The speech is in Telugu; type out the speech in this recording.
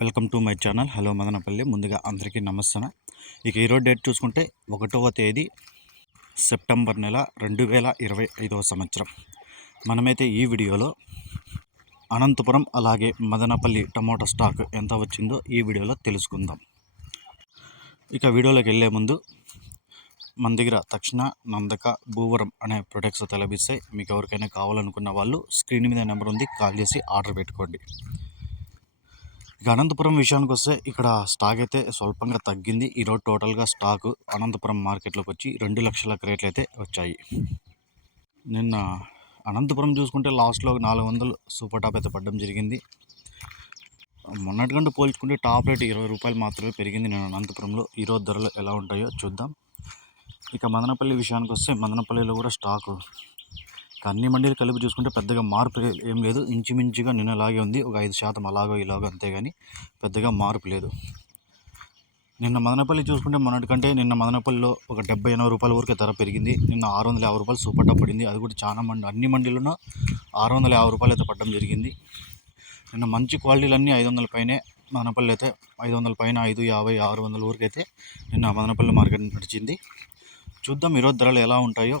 Welcome to my channel. Hello Madanapalle. ముందుగా అందరికీ నమస్తే ఇక ఈరోజు డేట్ చూసుకుంటే ఒకటవ తేదీ సెప్టెంబర్ నెల రెండు వేల ఇరవై ఐదవ సంవత్సరం. మనమైతే ఈ వీడియోలో అనంతపురం అలాగే మదనపల్లి టమోటా స్టాక్ ఎంత వచ్చిందో ఈ వీడియోలో తెలుసుకుందాం. ఇక వీడియోలోకి వెళ్ళే ముందు మన దగ్గర తక్షణ నందక భూవరం అనే ప్రొడక్ట్స్ అయితే మీకు ఎవరికైనా కావాలనుకున్న వాళ్ళు స్క్రీన్ మీద నెంబర్ ఉంది కాల్ చేసి ఆర్డర్ పెట్టుకోండి. ఇక అనంతపురం విషయానికి వస్తే ఇక్కడ స్టాక్ అయితే స్వల్పంగా తగ్గింది. ఈరోజు టోటల్గా స్టాక్ అనంతపురం మార్కెట్లోకి వచ్చి రెండు లక్షల క్రేట్లు అయితే వచ్చాయి. నిన్న అనంతపురం చూసుకుంటే లాస్ట్లో నాలుగు వందలు సూపర్ టాప్ అయితే పడడం జరిగింది. మొన్నటికంటే పోల్చుకుంటే టాప్ రేట్ ఇరవై రూపాయలు మాత్రమే పెరిగింది నేను అనంతపురంలో. ఈరోజు ధరలు ఎలా ఉంటాయో చూద్దాం. ఇక మదనపల్లి విషయానికి వస్తే మదనపల్లిలో కూడా స్టాకు అన్ని మండీలు కలిపి చూసుకుంటే పెద్దగా మార్పు ఏం లేదు. ఇంచుమించుగా నిన్న అలాగే ఉంది. ఒక ఐదు శాతం అలాగో ఇలాగో అంతేగాని పెద్దగా మార్పు లేదు. నిన్న మదనపల్లి చూసుకుంటే మొన్నటికంటే నిన్న మదనపల్లిలో ఒక డెబ్బై ఎనభై రూపాయల వరకు ధర పెరిగింది. నిన్న ఆరు వందల యాభై రూపాయలు సూపర్ టాప్ పడింది. అది కూడా చాలా మంది అన్ని మండీలను ఆరు వందల యాభై రూపాయలు అయితే పడడం జరిగింది. నిన్న మంచి క్వాలిటీలన్నీ ఐదు వందల పైనే మదనపల్లి అయితే ఐదు వందల పైన ఐదు యాభై ఆరు వందల వరకు అయితే నిన్న మదనపల్లి మార్కెట్ నడిచింది. చూద్దాం ఈరోజు ధరలు ఎలా ఉంటాయో.